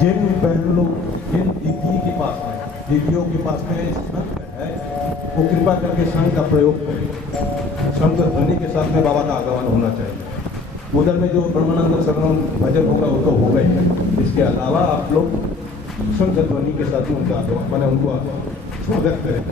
जिन पहलू जिन दीदियों के पास में संघ है, वो कृपा करके संघ का प्रयोग करें। संघ ध्वनि के साथ में बाबा का आगमन होना चाहिए। उधर में जो ब्रह्मानंद शरणम भजन होगा वो तो हो गए, इसके अलावा आप लोग शंख ध्वनि के साथ में उनका आगमन मैंने उनको स्वागत करें।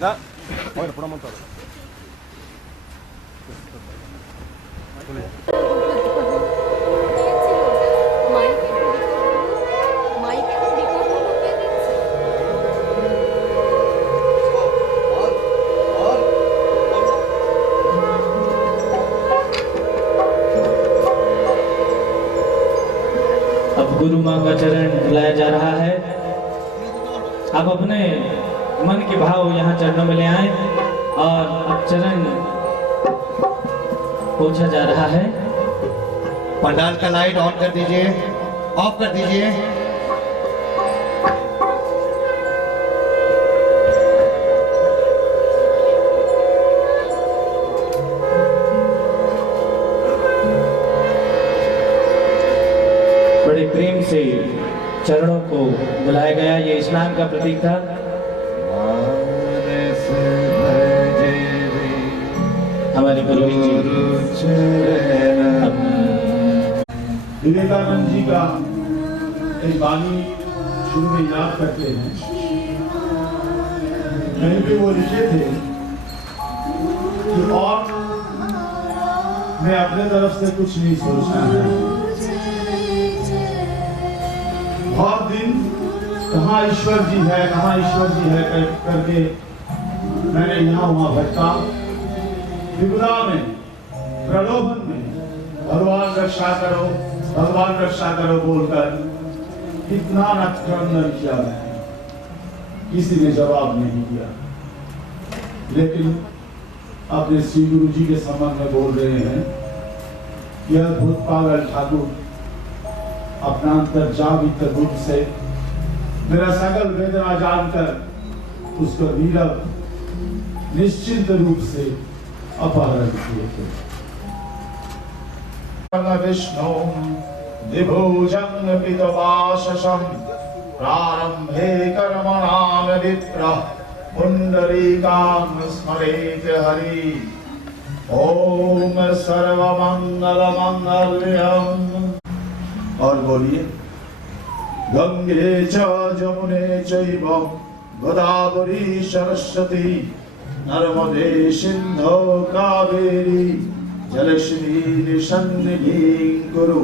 Na, olha, por uma montada. अब गुरु माँ का चरण हिलाया जा रहा है। आप अपने मन के भाव यहाँ चरणों में ले आए और अब चरण पूछा जा रहा है। पंडाल का लाइट ऑन कर दीजिए, ऑफ कर दीजिए। बड़े प्रेम से चरणों को बुलाया गया। ये स्नान का प्रतीक था। हमारे गुरु जी विवेकानंद जी का एक वाणी शुरू में याद करते हैं। कहीं पे वो लिखे थे कि और मैं अपने तरफ से कुछ नहीं सोचना है। बहुत दिन कहाँ ईश्वर जी है, कहाँ ईश्वर जी है करके मैंने यहाँ वहाँ भटका। विपदा में, प्रलोभन में भगवान रक्षा करो, भगवान रक्षा करो बोलकर कितना क्रंदन किया मैंने, किसी ने जवाब नहीं दिया। लेकिन अपने श्री गुरु जी के संबंध में बोल रहे हैं। यह अद्भुत पागल ठाकुर अपना अंतर्जामित रूप से मेरा सकल वेदना जानकर उसको नीरव निश्चिंत रूप से अपहरण किए थे। विष्णु विभुजं पितवाशसं प्रारंभे कर्मणां विप्र पुंडरीकां स्मरेत हरि। ओम सर्वमंगल मंगल्यम्। और बोलिए, गंगे च जमुने चैव गोदावरी सरस्वती नर्मदे सिंधु कावेरी जलश्री सन्निधिं कुरु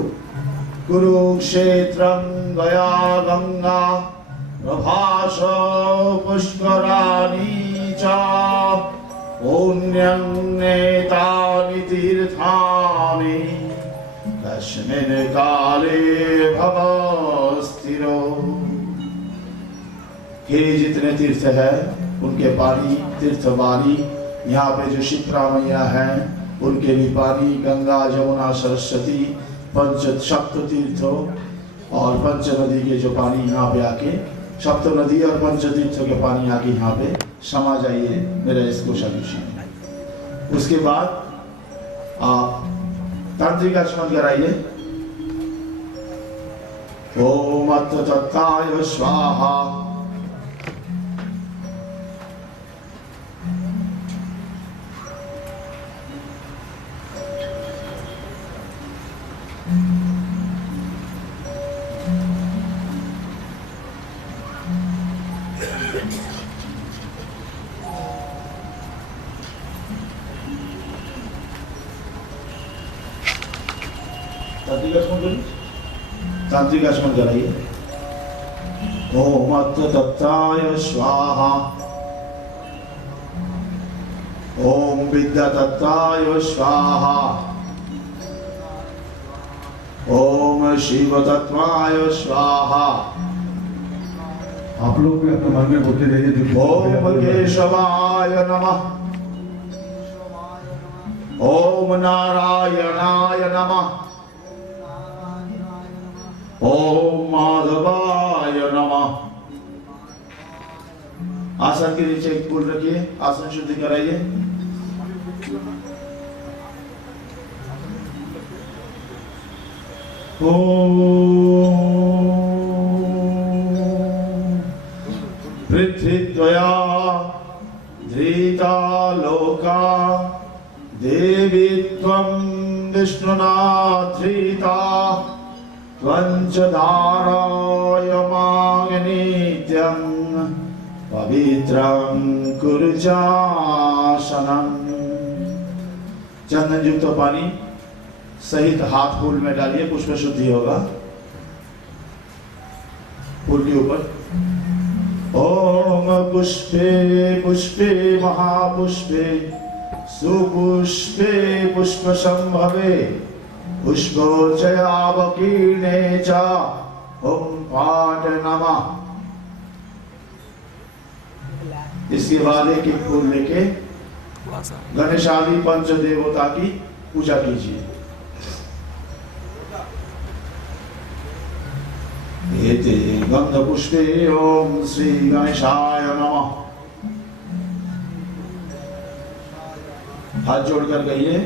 कुरुक्षेत्रं गया गंगा प्रभास पुष्कराणि च पुण्यं नेतानि तीर्थानि तस्मिन् काले भव स्थिरो। ये जितने तीर्थ है उनके पानी तीर्थवारी, यहाँ पे जो शिप्रा मैया हैं उनके भी पानी, गंगा जमुना सरस्वती पंच सप्त तीर्थों और पंच नदी के जो पानी यहाँ पे आके, सप्त नदी और पंच तीर्थों के पानी आके यहाँ पे समा जाइए मेरा इस कोशाभिषेक में। उसके बाद आप तांत्रिक आचमन कराइए। ओम अत्र तत्ताय स्वाहा। तांत्रिक आचमन कराइए। ओम अत्र तत्ताय स्वाहा। ओम विद्या तत्ताय स्वाहा। ओम शिव तत्वाय स्वाहा। आप लोग भी अपने मन में बोलते रहिए। ओम केशवाय नमः। ओम नारायणाय नमः। ओम माधवाय नमः। आसन के नीचे एक फूल रखिए, आसन शुद्धि कराइए। ओम पृथ्वीद्वया धृता लोका देवी त्वं विष्णुना धृता त्वञ्चधारायमानित्यं पवित्रं कुरु चासनं। चंदन युक्त पानी सहित हाथ फूल में डालिए, पुष्प शुद्धि होगा फूल के ऊपर। ओम पुष्पे पुष्पे महापुष्पे सुपुष्पे पुष्प संभवे पुष्पोर्चयावकीर्णे च ओम पाठ नमः। इसके बाद एक एक फूल लेके गणेश आदि पंच देवता की पूजा कीजिए। एते गंध पुष्पे ओम श्री गणेशाय नमः। हाथ जोड़कर कहिए।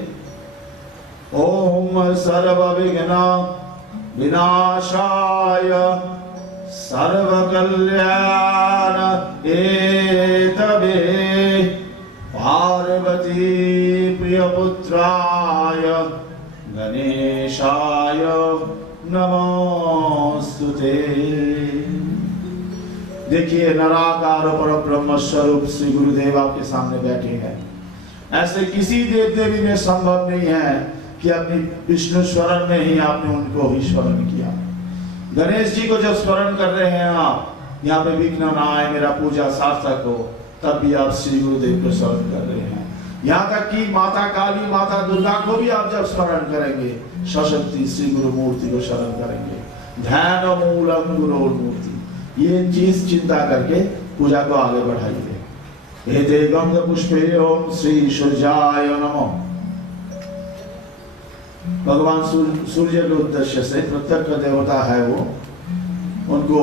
ओम सर्व विघ्न विनाशाय सर्व कल्याण एतवे पार्वती प्रियपुत्राय गणेशाय नमोस्तुते। देखिए निराकार पर ब्रह्म स्वरूप श्री गुरुदेव आपके सामने बैठे हैं। ऐसे किसी देव देवी में संभव नहीं है कि अपनी विष्णु स्मरण में ही आपने उनको ही स्मरण किया। गणेश जी को जब स्मरण कर रहे हैं आप, यहाँ पे विघ्न ना आए, मेरा पूजा सार्थक हो, तब भी आप श्री गुरुदेव को स्मरण कर रहे हैं। यहाँ तक कि माता काली, माता दुर्गा को भी आप जब स्मरण करेंगे, सशक्ति श्री गुरु मूर्ति को स्मरण करेंगे। ध्यान मूलम गुरु मूर्ति, ये चीज चिंता करके पूजा को आगे बढ़ाइए। एते गंध पुष्पे ओम श्री सूर्याय नमः। भगवान सूर्य के उद्देश्य से प्रत्यक्ष देवता है वो, उनको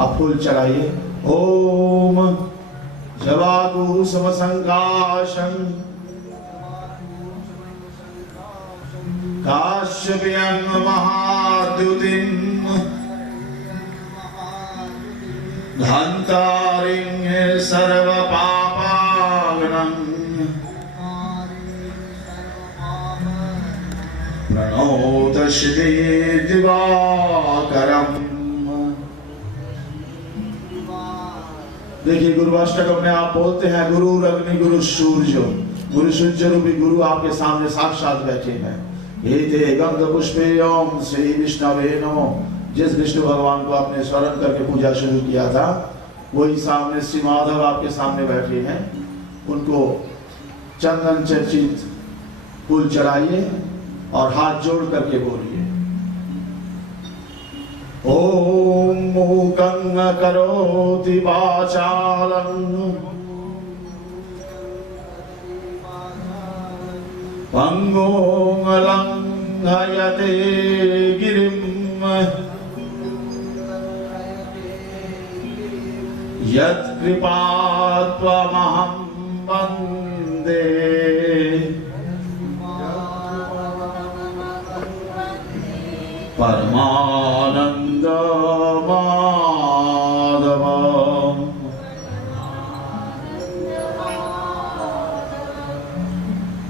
आप फूल चढ़ाइए। ओम जवागु समसंकाशं काश्यप्यं महाद्युतिं धन्तारिं सर्वपापाग्नं प्रणोत श्री दिवाकरम्। देखिए गुरु अष्टकम में आप बोलते हैं गुरु अग्नि गुरु सूर्य, गुरु सूर्य रूपी गुरु आपके सामने साक्षात बैठे हैं। ये थे गंध पुष्पे ओम श्री विष्णवे नमो। जिस विष्णु भगवान को आपने स्मरण करके पूजा शुरू किया था, वही सामने श्री माधव आपके सामने बैठे हैं। उनको चंदन चर्चित फूल चढ़ाइए और हाथ जोड़ करके बोलिए ओम मूकं करोति वाचालं पंगुं लंघयते गिरिं यत्कृपात्वमहं वन्दे परमानंद माधवम्।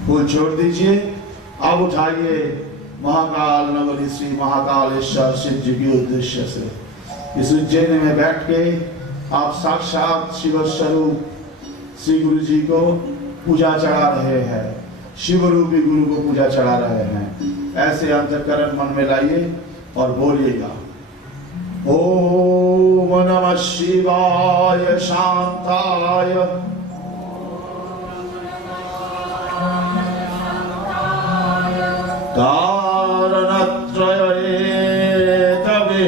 फूल छोड़ दीजिए। अब उठाइए महाकाल नगरी श्री महाकालेश्वर शिव जी के उद्देश्य से इस उज्जैन में बैठ के आप साक्षात शिव स्वरूप श्री गुरु जी को पूजा चढ़ा रहे हैं, शिव रूपी गुरु को पूजा चढ़ा रहे हैं। ऐसे अंतःकरण मन में लाइए और बोलिएगा ओम नमः शिवाय शांताय कारणत्रये तवे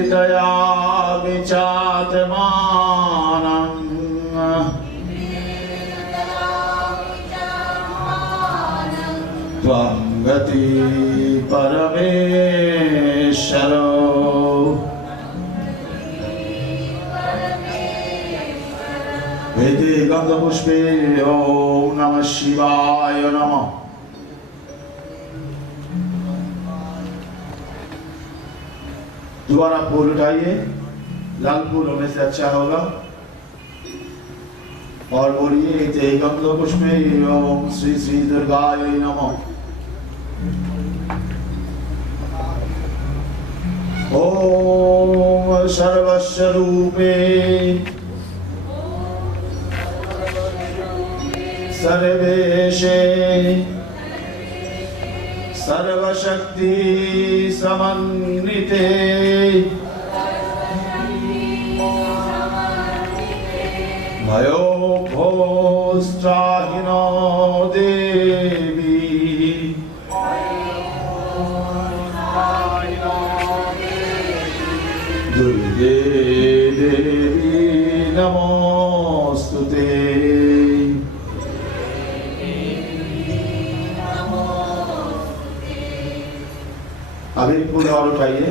निवेदयामि चात्मानं त्वं गति परमेश्वरो। वेदे गंधपुष्पे ओम नमः शिवाय नमः। दोबारा फूल उठाइए, लाल फूल होने से अच्छा होगा, और बोलिए ते गंधपुष्पे ओम श्री श्री दुर्गाय नमः। ओम सर्वस्वरूपे सर्वेशे सर्वशक्ति समन्विते भयो भोस्त्राहिनो देवी दुर्गे देवी नमोस्तुते। अब एक फूल और उठाइए।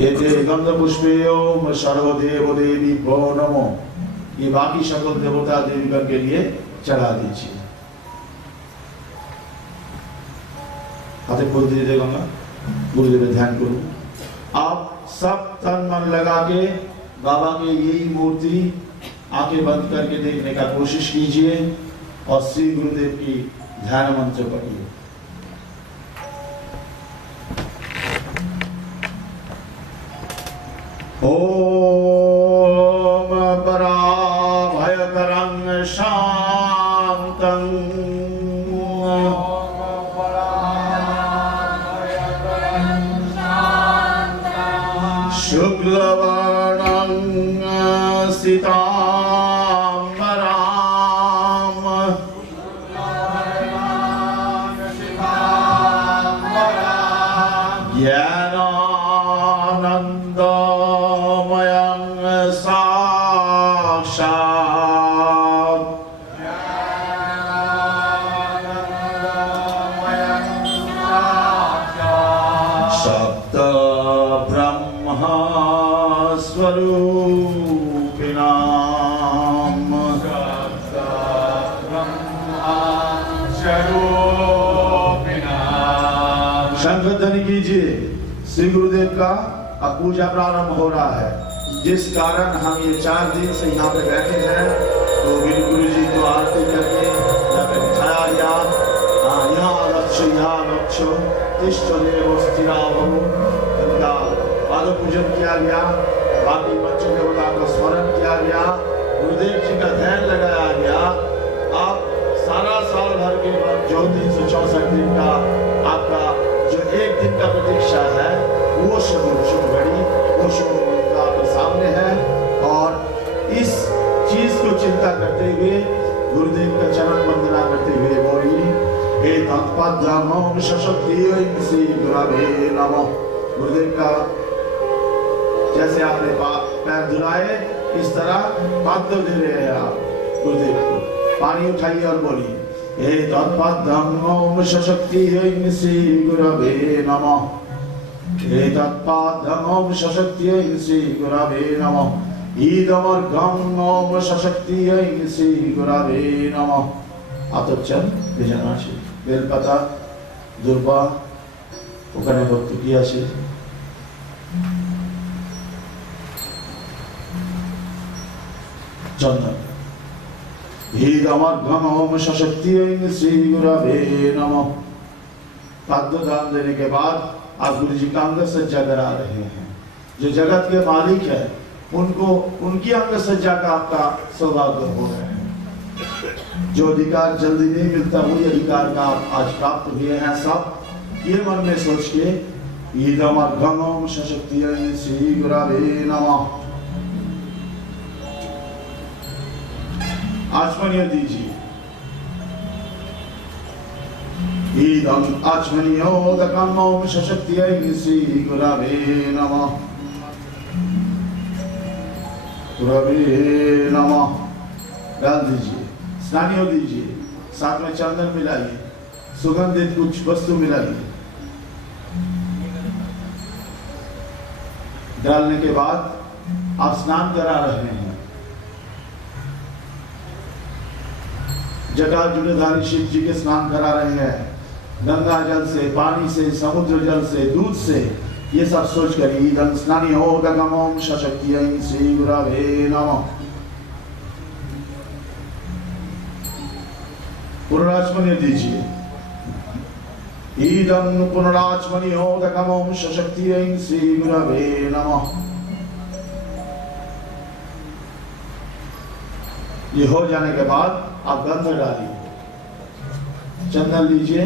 ये गंध पुष्पे ओम सर्वदेव देवी भो नमो। ये बाकी सकल देवता देवीगण के लिए चढ़ा दीजिए। हाथे फूल दे देगा, गुरुदेव ध्यान करो। आप सब तन मन लगा के बाबा की यही मूर्ति आंखें बंद करके देखने का कोशिश कीजिए और श्री गुरुदेव की ध्यान मंत्र पढ़िए। ओम पराभयकरं शान्तं शुक्लवर्णं सीताम्बरां ज्ञानानन्दमयं साक्षात् सप्त ब्रह्म स्वरूपिणाम् शंख ध्वनि कीजिए। श्री गुरुदेव का अब पूजा प्रारंभ हो रहा है, जिस कारण हम ये 4 दिन से यहाँ पे बैठे हैं। तो गुरु जी को आरती करके यहाँ रक्षो तिष्ठदेव स्थिरावहो, इनका पाद पूजन किया गया, बाकी पंच देवता का स्मरण किया गया, गुरुदेव जी का ध्यान लगाया गया। आप सारा साल भर के जो 364 दिन का आपका जो एक दिन का प्रतीक्षा है वो शुभ घड़ी, वो शुभ मुहूर्त आपके सामने है। और इस चीज को चिंता करते हुए गुरुदेव का चरण वंदना करते हुए बोलिए, हे तत्पद्मो शक्ति श्री गुरवे नमः। गुरुदेव का जैसे आपने पैर धुलाए इस तरह पद्म दे रहे हैं आप गुरुदेव को। पानी उठाइए और बोलिए, हे तत्पद्मो शक्ति श्री गुरवे नमः। हे तत्पद्मो शक्ति श्री गुरवे नमः। ईदमर्घं ओम शक्ति श्री गुरवे नमः। আতচ্ছন বেজানো আছে, বেলপাতা, দুর্বা ওখানে ভর্তুকি আছে। চন্দন। ईदमर्घं ओम शक्ति श्री गुरवे नमः। पाद्य दान देने के बाद आप गुरु जी का अंग सज्जा करा रहे हैं। जो जगत के मालिक है उनको उनकी अंग सज्जा का आपका सौभाग्य हो रहा है। जो अधिकार जल्दी नहीं मिलता वही अधिकार का आप आज प्राप्त हुए हैं। सब ये मन में सोच के ईदमर्घं ओम शक्ति श्री गुरवे नमः। आचमनीय दीजिए। ईदम आचमनीयोदकं ओम शक्ति श्री गुरवे नमः। गुरवे नमः। डाल दीजिए, स्नानियों दीजिए, साथ में चंदन मिलाइए, सुगंधित कुछ वस्तु मिलाइए। डालने के बाद आप स्नान करा रहे हैं। जटाजुटाधारी शिव जी के स्नान करा रहे हैं, गंगा जल से, पानी से, समुद्र जल से, दूध से। ये सब सोच कर ईदं स्नानियोदकं ओम शक्ति श्री गुरवे नमः। पुनराचमनीय दीजिए। ईदं पुनराचमनीयोदकं ओम शक्ति श्री गुरवे नमः। ये हो जाने के बाद आप गंध डालिए, चंदन लीजिए,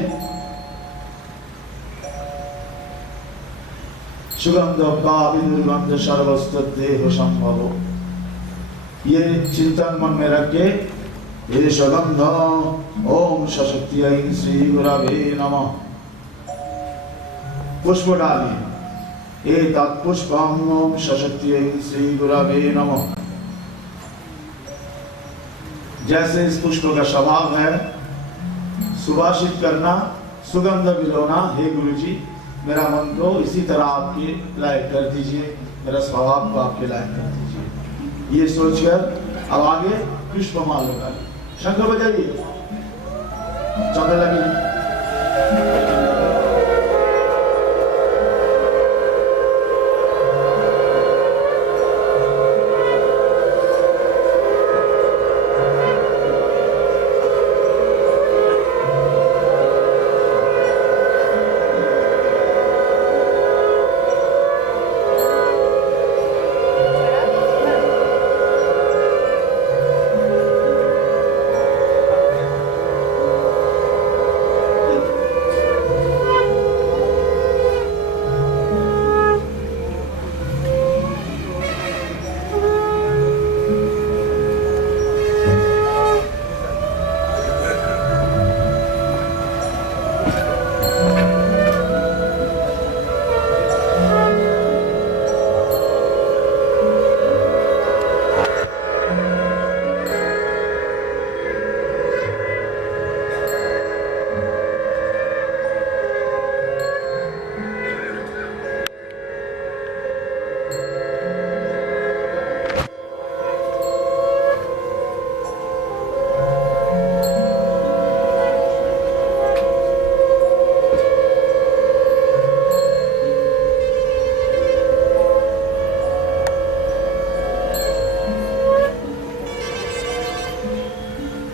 सुगंध दुर्गंध सर्वस्तदेह संभव। ये चिंतन मन में रख के ये सुगंध ओम शक्ति श्री गुरवे नमः। पुष्प डालिए, ये तत्पुष्पम ओम शक्ति श्री गुरवे नमः। जैसे इस पुष्प का स्वभाव है सुभाषित करना, सुगंध बिलोना, हे गुरु जी मेरा मन को इसी तरह आपके लायक कर दीजिए, मेरा स्वभाव को आपके लायक कर दीजिए। ये सोचकर अब आगे पुष्पमाल लगाइए, शंख बजाइए, चंद्र लगी।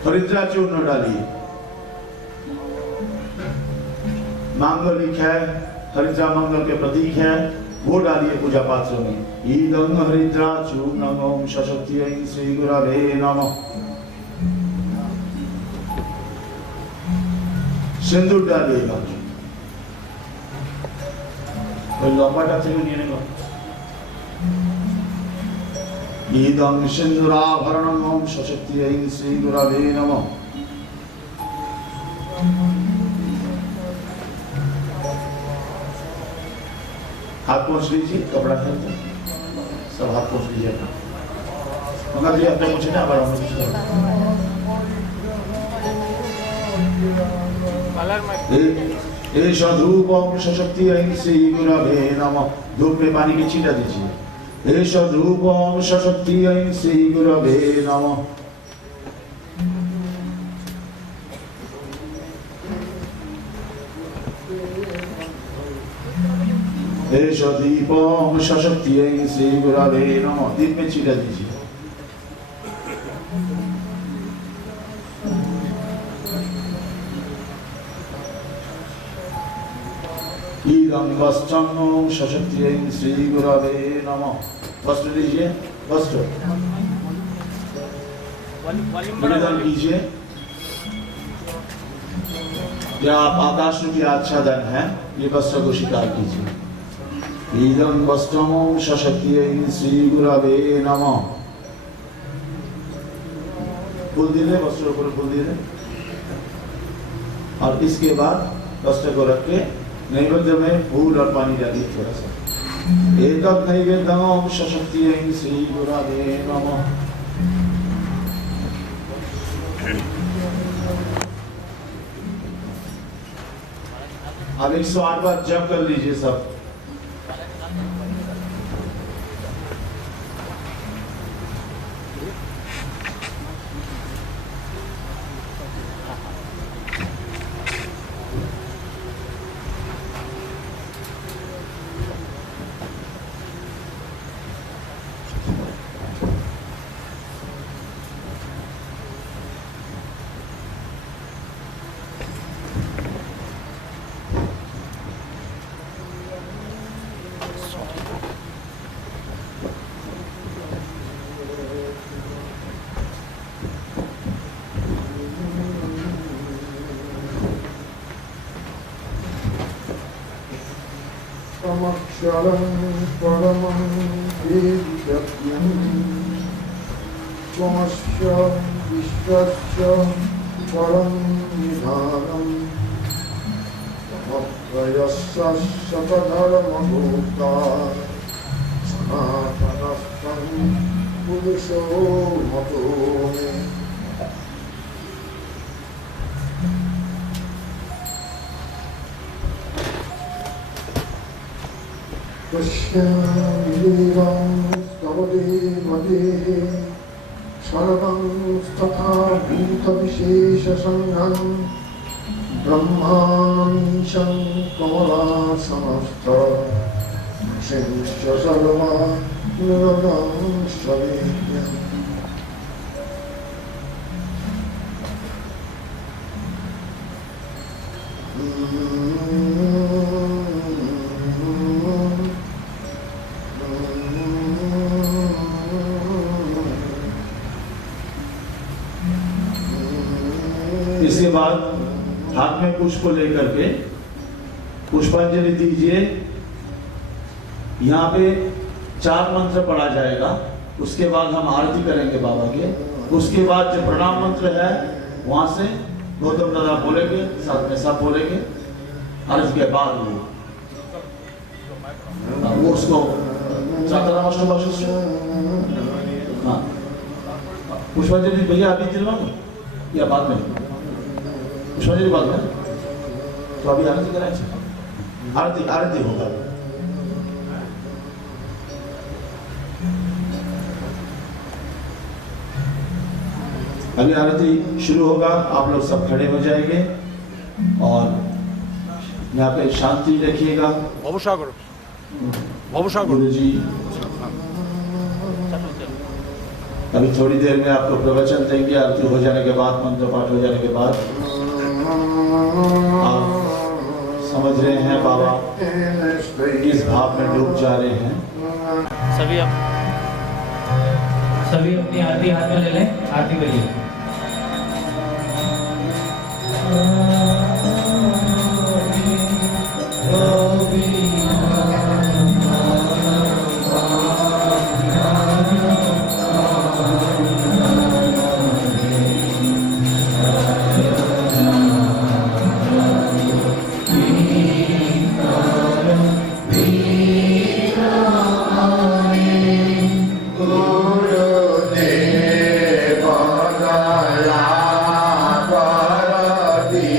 हरिद्रा चूर्ण डालिए, मांगलिक है, हरिद्रा मंगल के प्रतीक है, वो डालिए पूजा पात्रों में। ईदं हरिद्रा चूर्णं ओम सशक्तियै श्री गुरवे नमः। सिंदूर डालिएगा, कोई लंबा डालते हुए नहीं लेगा। ईदं सिंदूराभरणं ओम सशक्तियै श्री गुरवे नमः। हाथ पोंछ लीजिए, कपड़ा है तो सब हाथ पोंछ लीजिए अपना। मगर ये अपने मुझे ना बड़ा एष धूप ओम सशक्तियै श्री गुरवे नमः। धूप में पानी की छींटा दीजिए। एष धूप ओम सशक्तियै श्री गुरवे नमः। एष दीप ओम सशक्तियै श्री गुरवे नमः। दीप में छींटा दीजिए। ईदं वस्त्रं ओम सशक्तियै श्री गुरवे नमः। वस्त्र लीजिए, वस्त्र निवेदन कीजिए। या आप आकाश रूपी आच्छादन है, ये वस्त्र को स्वीकार कीजिए। ईदं वस्त्रं ओम सशक्तियै श्री गुरवे नमः। फूल दीजिए, वस्त्र पर फूल दीजिए। और इसके बाद वस्त्र को रख के नैवेद्य में फूल और पानी डालिए थोड़ा सा। एतत् नैवेद्यम् ओम सशक्तियै श्री गुरवे नमः। अब 108 बार जप कर लीजिए सब। समक्षरं परमं वेदितव्यं त्वमस्य विश्वस्य परं निधानम् त्वमव्ययस्य शतधर्मगोप्ता सनातनस्त्वं पुरुषो मतो मे। पश्यामिलीलं तव देवदेः सर्वं तथा भूतविशेषसङ्घं ब्रह्मामीशं कमलासनस्थ ऋषिंश्च सर्वा निरदंश्च वेद्यम्। इसके बाद हाथ में पुष्प को लेकर के पुष्पांजलि दीजिए। यहाँ पे 4 मंत्र पढ़ा जाएगा, उसके बाद हम आरती करेंगे बाबा के। उसके बाद जो प्रणाम मंत्र है वहां से गौतम दादा बोलेंगे, साथ में सब बोलेंगे। आरती के बाद वो उसको पुष्पांजलि भैया अभी दिलवा या बाद में? पुष्पांजलि बाद में, तो अभी आरती कराएं। आरती होगा। अभी आरती शुरू होगा, आप लोग सब खड़े हो जाएंगे और यहाँ पे शांति रखिएगा। गुरु जी अभी थोड़ी देर में आपको प्रवचन देंगे। आरती हो जाने के बाद, मंत्र पाठ हो जाने के बाद आप समझ रहे हैं बाबा किस भाव में डूब जा रहे हैं। सभी अपनी आरती हाथ में ले लें, आरती करिए। Gurudev Gaya Bharati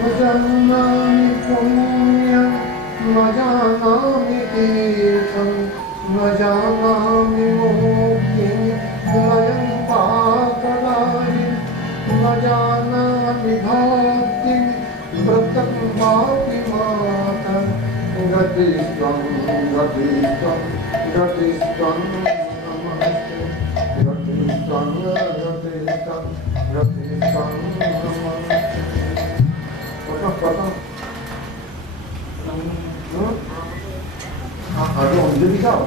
Najanami punyam, najanami tirtham, najanami muktim, nayan pakalari, najanami bhaktim, vratam bhakti mata, gatistam, gatistam, gatistam namaste, gatistam, gatistam, gatistam namaste. Potong. Aduh, jadi kau.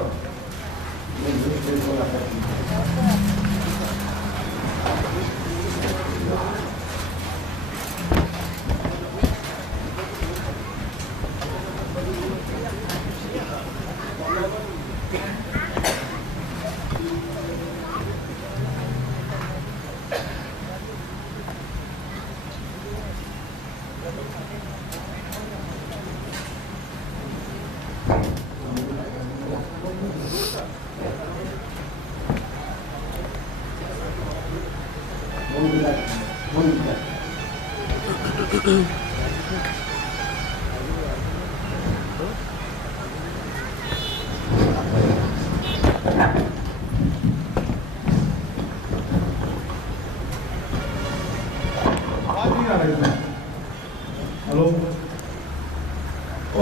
Hello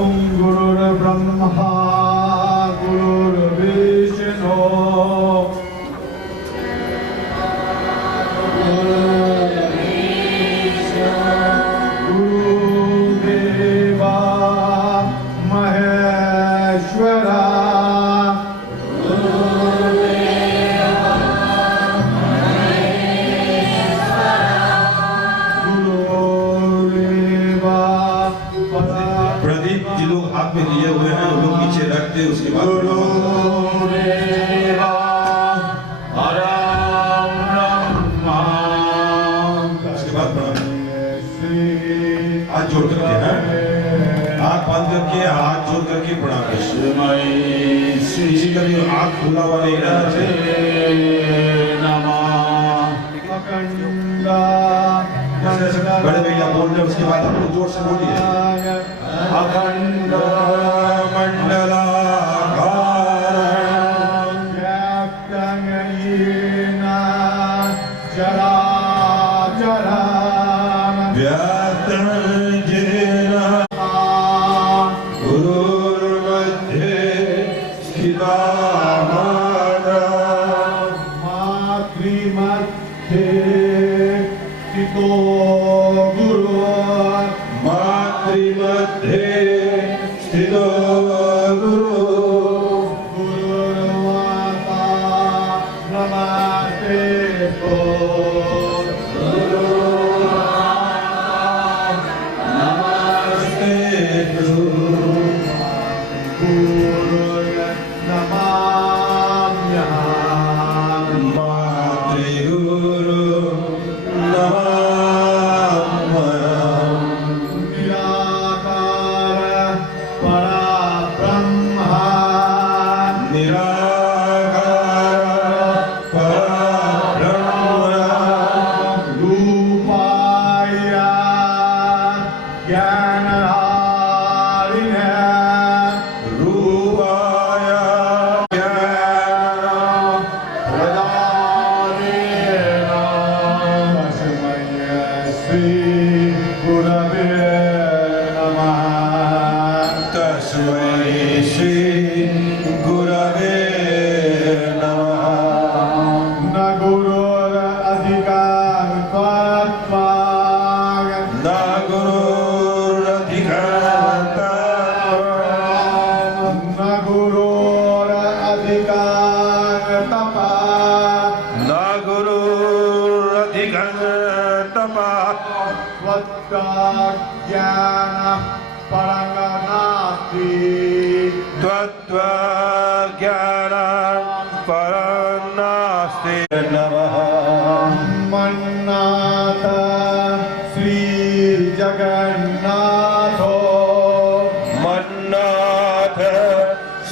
ओम गुरुर्ब्रह्मा गुरुर्विष्णु गुरुदेवा महेश्वरा प्रदीप जी लोग हाथ में लिए हुए हैं, वो लोग पीछे रखते उसके बाद हाथ जोड़ करके हैं, हाथ बांध करके हाथ जोड़ करके प्रणाम किसी का भी हाथ खुला हुआ नहीं रहना चाहिए। बड़े भैया बोल रहे उसके बाद आप लोग जोर से बोलिए। अखंड मंडलाकारं व्याप्तं येन चराचरं व्याप्तं येन गुरुर्मध्ये स्थितामानं मातृमध्ये स्थितो गुरु मातृमध्ये स्थितो गुरु गुरुर्माता नमस्ते तो नमस्ते गुरुर्नमाम्यहम् मातृगुरु नमाम्यहम् निराकार परब्रह्म निराकार परब्रह्म रूपाय ज्ञानधारिणे रूपाय ज्ञान प्रदाने तस्मै श्री गुरवे नमः तस्मै श्री गुरवे नमः। न गुरुरधिकारत्वात् न गुरुरधिकारत्वात् न गुरुरधिकारतपः न गुरुरधिकारतपः त्वत्ज्ञानं परं नास्ति त्वत्त्वज्ञानं परं नास्ति। नमः मन्नाथ श्री जगन्नाथो मन्नाथ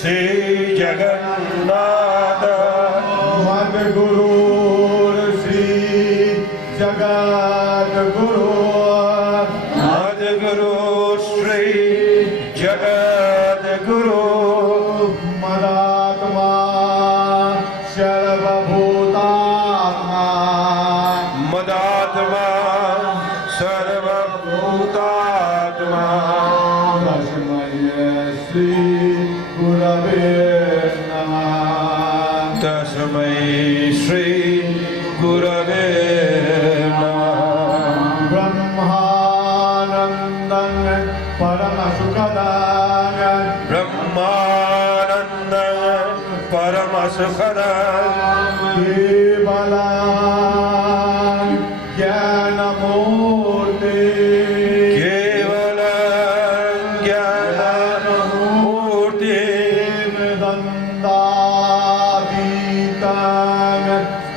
श्री जगन्नाथ मद्गुरु श्री जगत गुरु मद्गुरु श्री जगत गुरु मदात्मा सर्वभूतात्मा मदात्मा सर्वभूतात्मा तस्मै श्री गुरवे नमः। तस्मै श्री गुरवे नमः। ब्रह्मानन्दं परमसुखदां ब्रह्मानन्दं परमसुखदं केवलं ज्ञानमूर्ति केवलं ज्ञानमूर्ति द्वन्द्वातीतं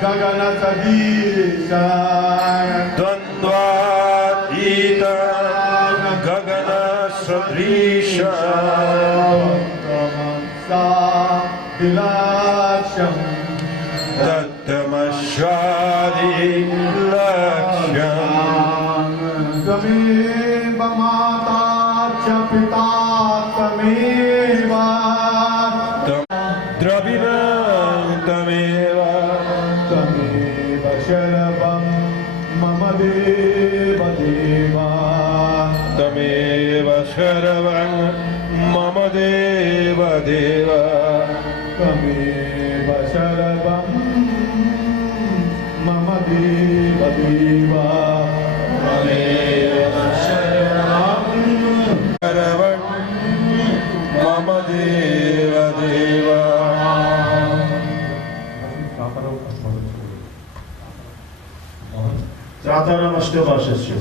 गगनसदृशं द्वन्द्वातीतं गगनसदृशं विलक्षं तत्तमस्यादिलक्ष्यम् त्वमेव माता च पिता त्वमेव द्रविणं तमेव त्वमेव शर्वं मम देव देवा तमेव शर्वं मम देव देव त्वमेव शर्वं मम देव देवा त्वमेव शर्वं शर्वं मम देव देव त्रातारमष्टभाष्यस्य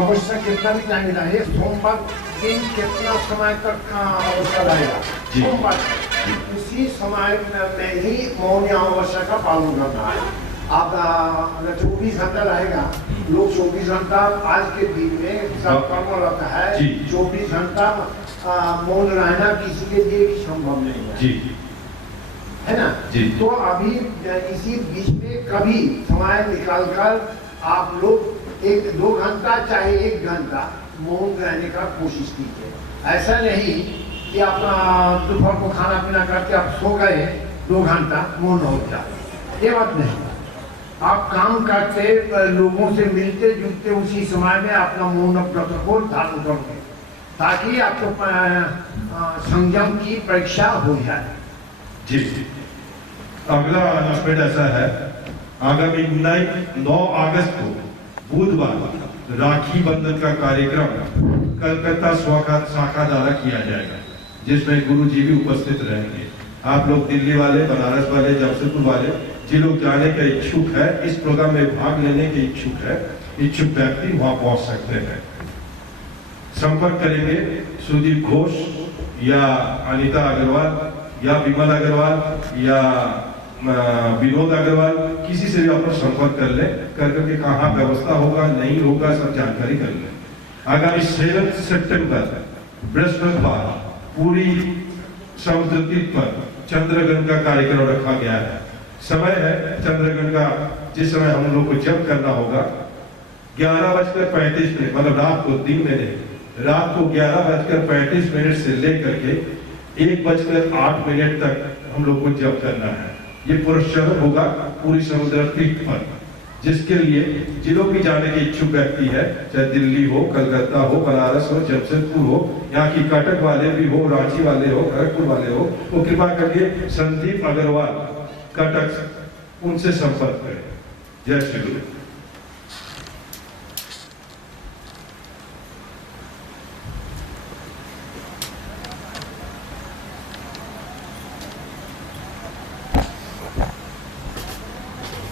अवश्य कितना भी टाइम रहे, सोमवार दिन कितना समय तक अवश्य रहेगा, सोमवार उसी समय में ही मौन अमावस्या का पालन करना है। आप अगर 24 घंटा रहेगा, लोग 24 घंटा आज के दिन में सब कर्म रहता है, 24 घंटा मौन रहना किसी के लिए भी संभव नहीं है, है ना। तो अभी इसी बीच में कभी समय निकालकर आप लोग 1-2 घंटा चाहे 1 घंटा मौन रहने का कोशिश कीजिए। ऐसा नहीं कि आप दोपहर को खाना पीना करके आप सो गए, 2 घंटा मौन हो जाए, ये बात नहीं। आप काम करते, लोगों से मिलते जुलते उसी समय में अपना मौन व्रत को धारण करोगे, ताकि आपको संयम की परीक्षा हो जाए। जी। अगला अनाउंसमेंट ऐसा है, आगामी 9 अगस्त को बुधवार राखी बंधन का कार्यक्रम कलकत्ता शाखा द्वारा किया जाएगा, जिसमें गुरु जी भी उपस्थित रहेंगे। आप लोग दिल्ली वाले, बनारस वाले, जमशेदपुर वाले, जिन लोग जाने के इच्छुक है, इस प्रोग्राम में भाग लेने के इच्छुक है, इच्छुक व्यक्ति वहां पहुंच सकते हैं। संपर्क करेंगे सुदीप घोष या अनीता अग्रवाल या विमल अग्रवाल या विनोद अग्रवाल, किसी से भी आप लोग संपर्क कर ले, करके कहाँ व्यवस्था होगा नहीं होगा सब जानकारी कर ले। आगामी 7 सितंबर बृहस्पतिवार पूरी समुद्र तट पर चंद्रग्रहण का कार्यक्रम रखा गया है। समय है चंद्रग्रहण का, जिस समय हम लोग को जप करना होगा 11:35, मतलब रात को, दिन में नहीं, रात को 11:35 से लेकर के 1:08 तक हम लोग को जप करना है। ये पुरस्कार होगा पूरी समुद्र तट पर, जिसके लिए जिलों भी जाने के इच्छुक व्यक्ति है, चाहे दिल्ली हो, कलकत्ता हो, बनारस हो, जमशेदपुर हो, यहाँ की कटक वाले भी हो, रांची वाले हो, खड़गपुर वाले हो, वो कृपा करके संदीप अग्रवाल कटक, उनसे संपर्क करें। जय श्री गुरु।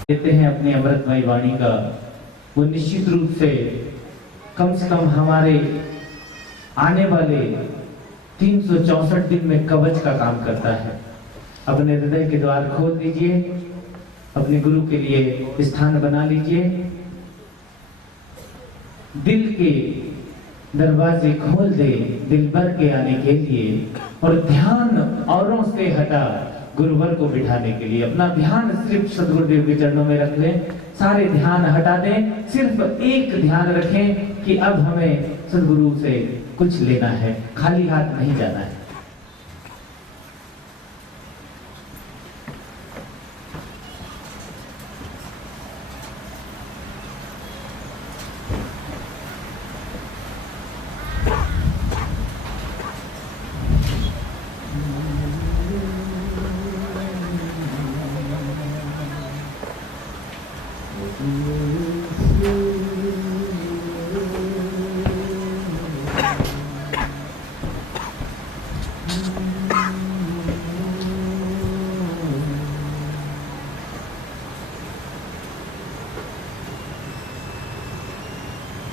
देते हैं अपनी अमृतमयी वाणी का, वो निश्चित रूप से कम हमारे आने वाले 364 दिन में कवच का काम करता है। अपने हृदय के द्वार खोल दीजिए, अपने गुरु के लिए स्थान बना लीजिए, दिल के दरवाजे खोल दे दिल भर के आने के लिए, और ध्यान औरों से हटा गुरुवर को बिठाने के लिए अपना ध्यान सिर्फ सदगुरुदेव के चरणों में रख लें। सारे ध्यान हटा दें, सिर्फ एक ध्यान रखें कि अब हमें सदगुरु से कुछ लेना है, खाली हाथ नहीं जाना है।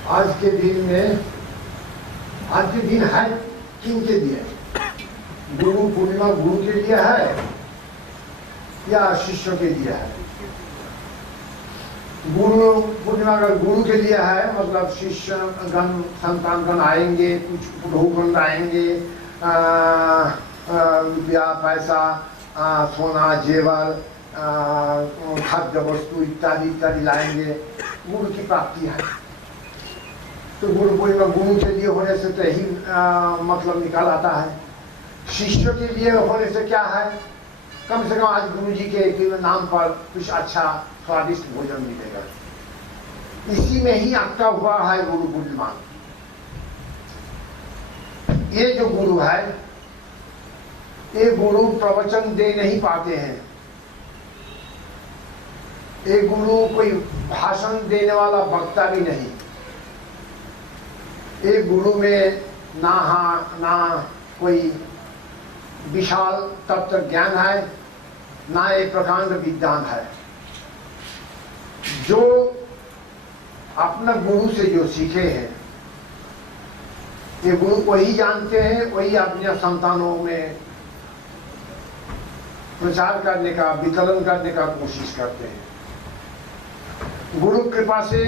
आज के दिन में, आज के दिन है किन के लिए? गुरु पूर्णिमा गुरु के लिए है या शिष्यों के लिए है? गुरु पूर्णिमा अगर गुरु के लिए है, मतलब शिष्य गण, संतान गण आएंगे, कुछ पुरोहित आएंगे, रुपया पैसा, सोना जेवर, खाद्य वस्तु इत्यादि इत्यादि लाएंगे, गुरु की प्राप्ति है। तो गुरु पूर्णिमा गुरु के लिए होने से तो यही मतलब निकाल आता है। शिष्य के लिए होने से क्या है, कम से कम आज गुरु जी के नाम पर कुछ अच्छा स्वादिष्ट भोजन मिलेगा। इसी में ही अटका हुआ है गुरु पूर्णिमा। ये जो गुरु है, ये गुरु प्रवचन दे नहीं पाते हैं। ये गुरु कोई भाषण देने वाला वक्ता भी नहीं। एक गुरु में ना कोई विशाल तत्व ज्ञान है, ना एक प्रकांड विद्वान है। जो अपना गुरु से जो सीखे हैं ये गुरु वही जानते हैं, वही अपने संतानों में प्रचार करने का, वितरण करने का कोशिश करते हैं। गुरु कृपा से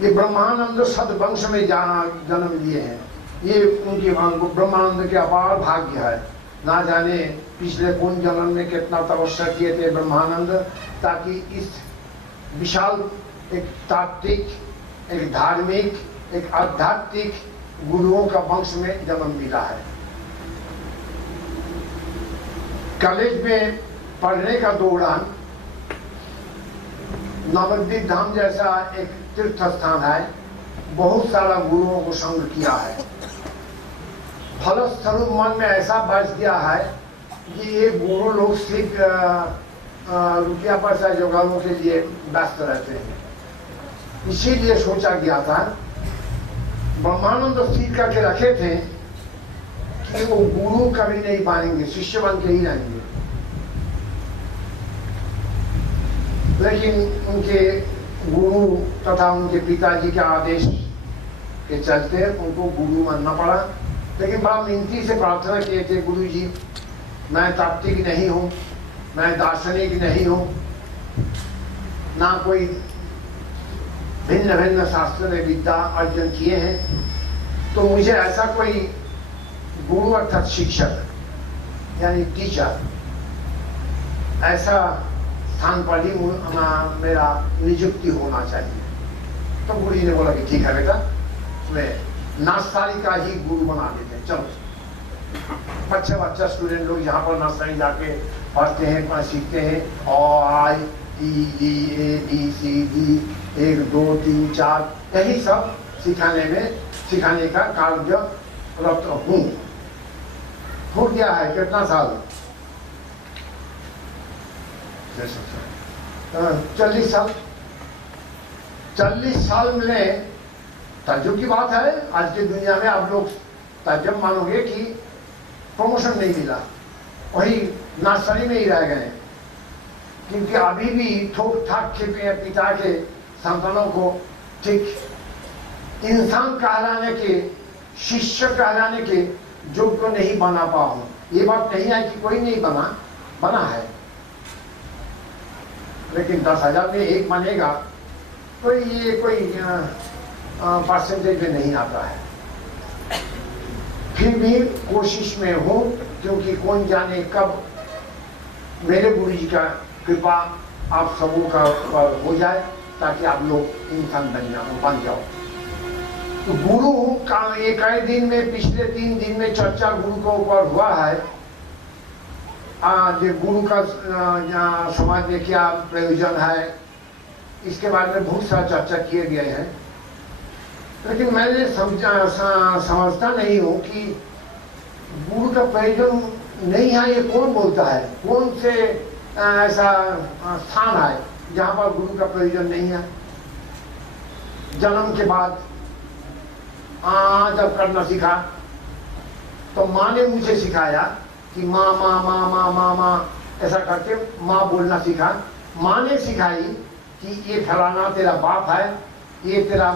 ये ब्रह्मानंद सदवंश में जन्म लिए हैं। ये उनके ब्रह्मानंद के अपार भाग्य है। ना जाने पिछले कौन जन्म में कितना तपस्या किए थे ब्रह्मानंद, ताकि इस विशाल एक तात्विक, एक धार्मिक, एक आध्यात्मिक गुरुओं का वंश में जन्म मिला है। कॉलेज में पढ़ने का दौरान नवद्वीप धाम जैसा एक तीर्थ स्थान है, बहुत सारा गुरुओं को संग किया है। फलस्वरूप मन में ऐसा बच गया है कि ये गुरु लोग सिर्फ रुपया पैसा जुगाड़ों के लिए व्यस्त रहते हैं। इसीलिए सोचा गया था, ब्रह्मानंद स्थिर करके रखे थे कि वो गुरु कभी नहीं बनेंगे, शिष्य बन के ही रहेंगे। लेकिन उनके गुरु तथा उनके पिताजी के आदेश के चलते उनको गुरु मानना पड़ा। लेकिन बड़ा मिनती से प्रार्थना किए थे, गुरु जी मैं तात्विक नहीं हूँ, मैं दार्शनिक नहीं हूँ, ना कोई भिन्न भिन्न शास्त्र में विद्या अर्जन किए हैं, तो मुझे ऐसा कोई गुरु अर्थात शिक्षक यानी टीचर ऐसा स्थान पर ही मेरा नियुक्ति होना चाहिए। तो गुरु जी ने बोला कि ठीक है बेटा, मैं नास्तारी का ही गुरु बना देते हैं, चलो। बच्चा स्टूडेंट लोग यहाँ पर नास्तारी जाके पढ़ते हैं, सीखते हैं, और आई ई बी सी डी 1 2 3 4 यही सब सिखाने का कार्यरत हूँ। हो गया है कितना साल? 40 साल। 40 साल में ताज्जुब की बात है, आज की दुनिया में आप लोग ताज्जुब मानोगे कि प्रमोशन नहीं मिला, वही नर्सरी में ही रह गए। क्योंकि अभी भी ठोक ठाक के पिता के संतानों को ठीक इंसान कहलाने के, शिष्य कहलाने के योग्य नहीं बना पाऊँ। ये बात नहीं है कि कोई नहीं बना है, लेकिन 10,000 में एक बनेगा तो ये कोई परसेंटेज में नहीं आता है। फिर भी कोशिश में हूँ, क्योंकि कौन जाने कब मेरे गुरु जी का कृपा आप सबों का हो जाए, ताकि आप लोग इंसान बन जाओ। तो गुरु का एक दिन में, पिछले 3 दिन में चर्चा गुरु के ऊपर हुआ है। गुरु का समाज में क्या प्रयोजन है, इसके बारे में बहुत सारा चर्चा किए गए हैं। लेकिन मैंने समझता नहीं हूँ कि गुरु का प्रयोजन नहीं है, ये कौन बोलता है? कौन से ऐसा स्थान है जहाँ पर गुरु का प्रयोजन नहीं है? जन्म के बाद जब करना सीखा तो माँ ने मुझे सिखाया कि माँ माँ माँ माँ माँ माँ ऐसा करके माँ बोलना सीखा। माँ ने सिखाई कि ये फलाना तेरा बाप है, ये तेरा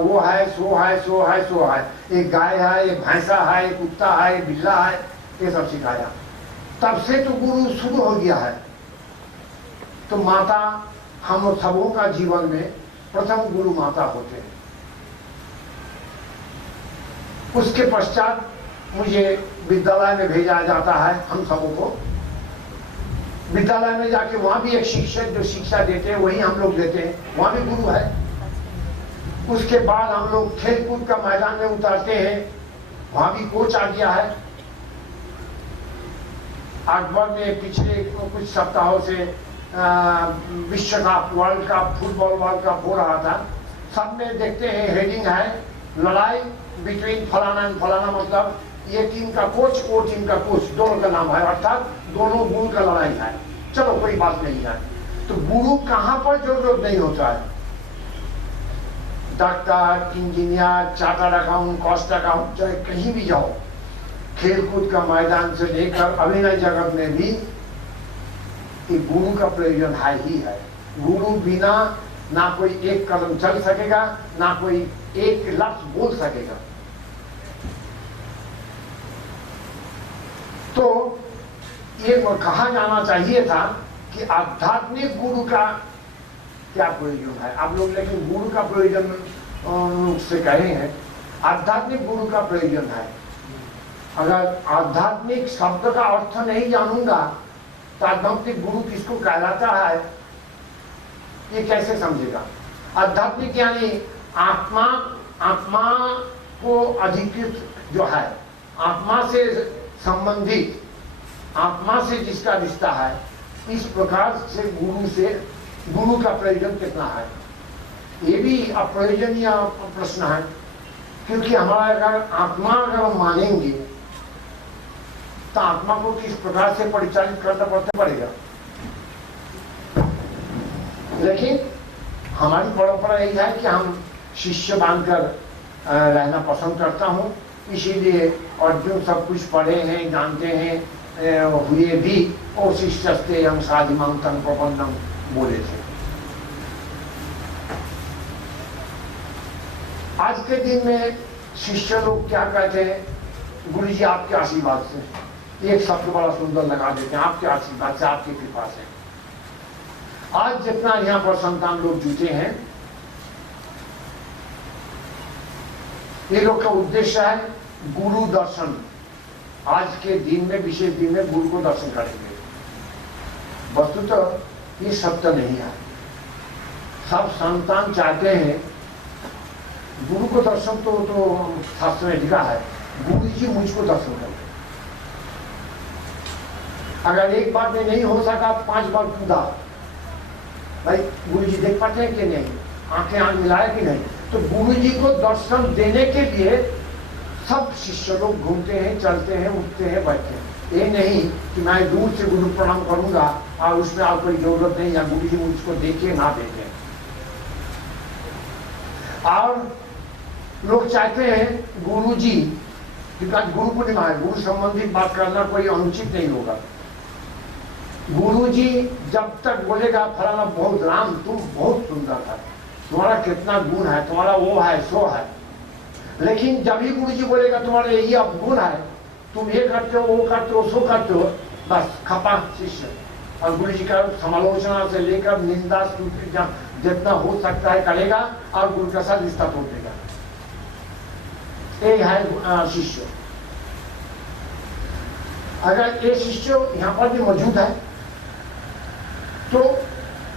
वो है, सो है, सो है, सो है, एक गाय है, एक भैंसा है, एक कुत्ता है, एक बिल्ला है, ये सब सिखाया। तब से तो गुरु शुरू हो गया है। तो माता हम सबों का जीवन में प्रथम गुरु माता होते हैं। उसके पश्चात मुझे विद्यालय में भेजा जाता है। हम सबों को विद्यालय में जाके वहाँ भी एक शिक्षक जो शिक्षा देते हैं वही हम लोग देते हैं, वहाँ भी गुरु है। उसके बाद हम लोग खेल कूद का मैदान में उतारते हैं, वहाँ भी कोच आ गया है। अकबर में पिछले कुछ सप्ताहों से विश्व cup, world cup, football world cup हो रहा था। सब में देखते हैं हेडिंग है लड़ाई बिटवीन फलाना एंड फलाना, मतलब ये टीम का कोच, वो टीम का कोच, दोनों का नाम है, अर्थात दोनों गुरु का लड़ाई है। चलो कोई बात नहीं है। तो गुरु कहाँ पर जरूरत नहीं होता है। Doctor, engineer, chartered account, cost account, चाहे कहीं भी जाओ, खेलकूद का मैदान से लेकर अभिनय जगत में भी गुरु का प्रयोजन है ही है। गुरु बिना ना कोई एक कदम चल सकेगा, ना कोई एक लफ्ज बोल सकेगा। तो ये कहा जाना चाहिए था कि आध्यात्मिक गुरु का क्या प्रयोजन है। आप लोग लेकिन गुरु का प्रयोजन से कहे हैं, आध्यात्मिक गुरु का प्रयोजन है। अगर आध्यात्मिक शब्द का अर्थ नहीं जानूंगा तो आध्यात्मिक गुरु किसको कहलाता है ये कैसे समझेगा। आध्यात्मिक यानी आत्मा, आत्मा को अधिकृत जो है, आत्मा से संबंधित, आत्मा से जिसका रिश्ता है, इस प्रकार से गुरु का प्रयोजन कितना है, ये भी अप्रयोजनीय प्रश्न है। क्योंकि हमारा अगर आत्मा अगर हम मानेंगे तो आत्मा को किस प्रकार से परिचालित करना पड़ेगा। लेकिन हमारी परंपरा यही है कि हम शिष्य बांधकर रहना पसंद करता हूँ, इसीलिए अर्जुन सब कुछ पढ़े हैं, जानते हैं, हुए भी, और शिष्यस्ते हम साधिमां तन प्रपन्नम बोले थे। आज के दिन में शिष्य लोग क्या कहते हैं, गुरु जी आपके आशीर्वाद से, एक शब्द बड़ा सुंदर लगा देते हैं, आपके आशीर्वाद से, आपकी कृपा से। आज जितना यहाँ पर संतान लोग जुटे हैं, ये लोग का उद्देश्य है गुरु दर्शन। आज के दिन में, विशेष दिन में गुरु को दर्शन करेंगे। वस्तुतः ये सत्य नहीं है। सब संतान चाहते हैं गुरु को दर्शन, तो शास्त्र में लिखा है गुरु जी मुझको दर्शन करें। अगर एक बार में नहीं हो सका 5 बार कूदा, भाई गुरु जी देख पाते हैं कि नहीं, आंखें आंख मिलाया कि नहीं। तो गुरु जी को दर्शन देने के लिए सब शिष्य लोग घूमते हैं, चलते हैं, उठते हैं, बैठते हैं। ये नहीं कि मैं दूर से गुरु प्रणाम करूंगा और उसमें आप कोई जरूरत नहीं, या गुरु जी मुझको देखे ना देखे। और लोग चाहते हैं गुरु जी, क्योंकि गुरु पूर्णिमा है, गुरु संबंधित बात करना कोई अनुचित नहीं होगा। गुरु जी जब तक बोलेगा फलाना बहुत राम तुम बहुत सुंदर है, तुम्हारा कितना गुण है, तुम्हारा वो है सो है, लेकिन जब ही गुरु जी बोलेगा तुम्हारा यही अब गुण है, तुम ये करते हो, वो करते हो, सो करते हो, बस खपा शिष्य। और गुरु जी का समालोचना से लेकर निंदा स्तुति जितना हो सकता है करेगा और गुरु का साथ रिश्ता तोड़ देगा। ये है शिष्य। अगर ये शिष्य यहाँ पर भी मौजूद है तो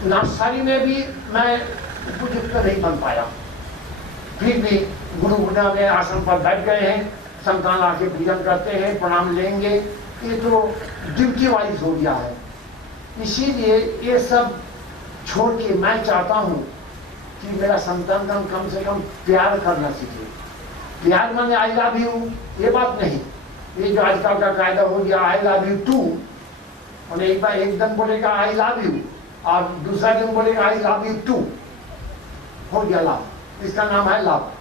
नर्सरी में भी मैं उपयुक्त नहीं बन पाया, फिर भी गुरु गुना में आसन पर बैठ गए हैं, संतान आके पूजन करते हैं, प्रणाम लेंगे, ये तो ड्यूटी वाइज हो गया है। इसीलिए ये सब छोड़ के मैं चाहता हूँ कि मेरा संतान कम से कम प्यार करना सीखे। प्यार माने आई लव यू ये बात नहीं, ये जो आजकल का कायदा हो गया आई लव यू टू, और एक बार एक दिन बोलेगा आई लव यू और दूसरा दिन बोलेगा आई लव यू टू, हो गया लव, इसका नाम है लव।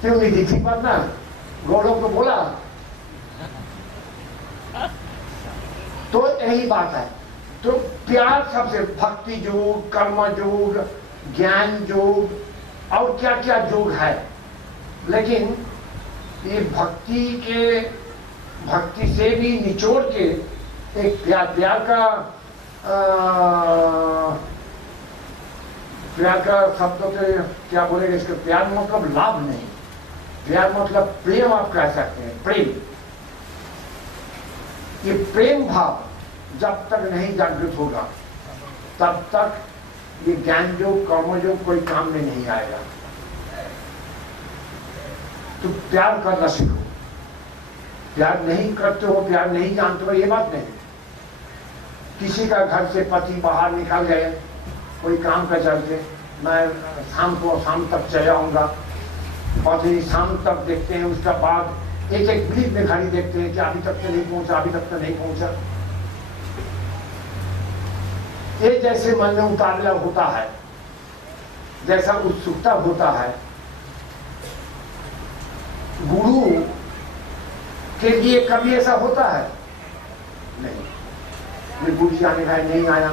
क्यों नहीं दिखी बात ना, गौरव को बोला तो यही बात है। तो प्यार सबसे, भक्ति योग, कर्म योग, ज्ञान योग और क्या क्या योग है, लेकिन ये भक्ति से भी निचोड़ के एक प्यार का शब्द से क्या बोलेगा इसका, प्यार मतलब लाभ नहीं, प्यार मतलब प्रेम आप कह सकते हैं, प्रेम। ये प्रेम भाव जब तक नहीं जागृत होगा तब तक ये ज्ञान योग कर्म योग कोई काम में नहीं आएगा। तो प्यार करना सीखो। प्यार नहीं करते हो, प्यार नहीं जानते हो, ये बात नहीं। किसी का घर से पति बाहर निकल गए कोई काम का चलते, मैं शाम तक चले आऊंगा, पति शाम तक देखते हैं, उसका बाद एक मिनट में घड़ी देखते हैं कि अभी तक तो नहीं पहुंचा, अभी तक तो नहीं पहुंचा। ये जैसे मन में उतावला होता है, जैसा उत्सुकता होता है, गुरु के लिए कभी ऐसा होता है नहीं। गुरु जी आने का नहीं आया,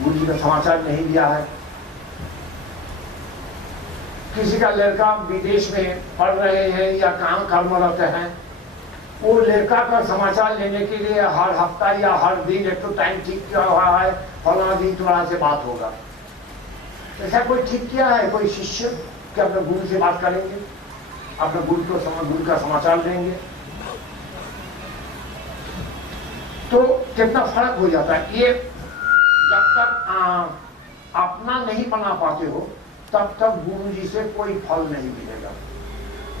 गुरु जी का समाचार नहीं दिया है, किसी का लड़का विदेश में पढ़ रहे हैं या काम कर्मरत हैं, वो लड़का का समाचार लेने के लिए हर हफ्ता या हर दिन एक तो टाइम ठीक किया हुआ है, फलाना दिन थोड़ा से बात होगा। ऐसा कोई ठीक किया है कोई शिष्य कि अपने गुरु से बात करेंगे, अपने गुरु का समाचार लेंगे? तो कितना फर्क हो जाता है। ये जब तक अपना नहीं बना पाते हो तब तक गुरु जी से कोई फल नहीं मिलेगा।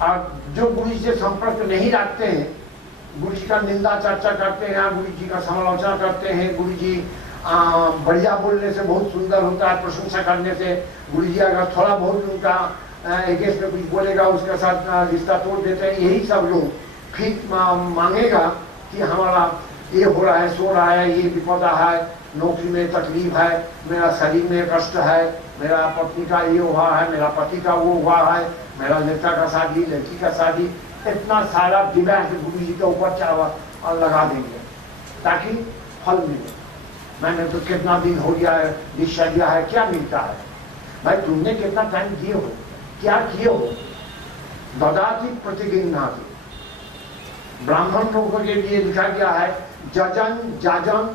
और जो गुरु जी से संपर्क नहीं रखते हैं, गुरु जी का निंदा चर्चा करते हैं, गुरु जी का समालोचना करते हैं, गुरु जी बढ़िया बोलने से बहुत सुंदर होता है, प्रशंसा करने से गुरु जी अगर थोड़ा बहुत उनका एगेंस्ट में कुछ बोलेगा उसके साथ रिश्ता तोड़ देते हैं। यही सब लोग फिर मांगेगा कि हमारा ये हो रहा है, सो रहा है, ये विपदा है, नौकरी में तकलीफ है, मेरा शरीर में कष्ट है, मेरा पत्नी का ये हुआ है, मेरा पति का वो हुआ है, मेरा लड़का का शादी, लड़की का शादी, इतना सारा डिमांड गुरु जी के ऊपर लगा देंगे ताकि फल मिले। मैंने तो कितना दिन हो गया है, दीक्षा दिया है, क्या मिलता है? भाई तुमने कितना टाइम दिए हो, क्या किए हो? ददाति प्रतिगिन्नाति। ब्राह्मण लोगों के लिए लिखा गया है जजन जाजन,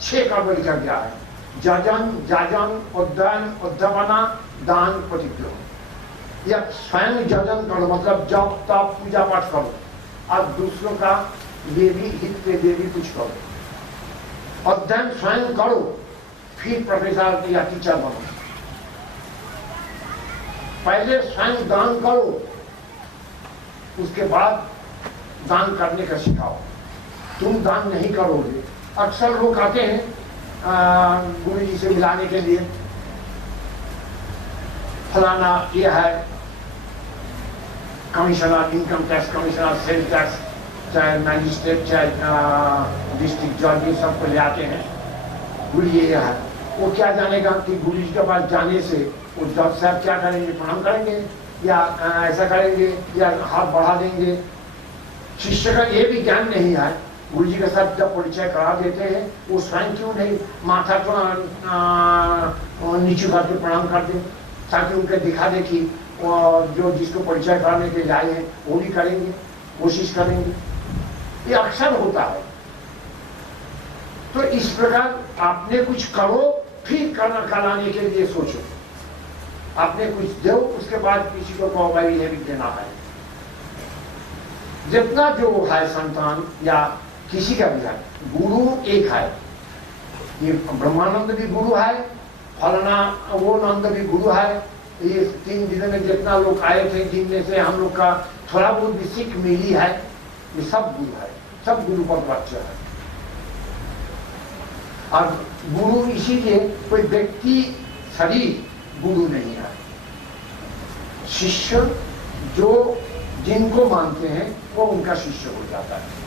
6 कर्म लिखा गया है। जजन जाजन, उद्यान उद्यमना, दान प्रतिग्रह। या स्वयं जजन करो मतलब जप तप पूजा पाठ करो और दूसरों का ये भी हित के लिए भी कुछ करो। अध्ययन स्वयं करो, फिर प्रोफेसर या टीचर बनो। पहले स्वयं दान करो, उसके बाद दान करने का सिखाओ। तुम दान नहीं करोगे। अक्सर लोग आते हैं गुरु जी से मिलाने के लिए, फलाना ये है commissioner, income tax commissioner, sale tax, चाहे मैजिस्ट्रेट, चाहे डिस्ट्रिक्ट जज, ये सबको ले आते हैं। गुरु जी ये है, वो क्या जानेगा कि गुरु जी के पास जाने से वो जज साहब क्या करेंगे, प्रणाम करेंगे या ऐसा करेंगे या हाथ बढ़ा देंगे। शिष्य का ये भी ज्ञान नहीं है। गुरु जी के साथ जब परिचय करा देते हैं, वो स्वयं क्यों नहीं माथा को नीचे करके प्रणाम कर दे, ताकि उनके दिखा दे कि जो जिसको परिचय कराने के लिए आए हैं वो भी करेंगे, कोशिश करेंगे। ये अक्सर होता है। तो इस प्रकार आपने कुछ करो, फिर कराने के लिए सोचो। आपने कुछ दो, उसके बाद किसी को कहो भाई ये भी देना है। जितना जो है संतान या किसी का भी है, गुरु एक है। ये ब्रह्मानंद भी गुरु है, फलाना वो नंद भी गुरु है। ये 3 दिन में जितना लोग आए थे, जिनमें से हम लोग का थोड़ा बहुत भी सीख मिली है, ये सब गुरु है, सब गुरु पर बच्चे है। और गुरु इसीलिए कोई व्यक्ति शरीर गुरु नहीं है। शिष्य जो जिनको मानते हैं वो उनका शिष्य हो जाता है।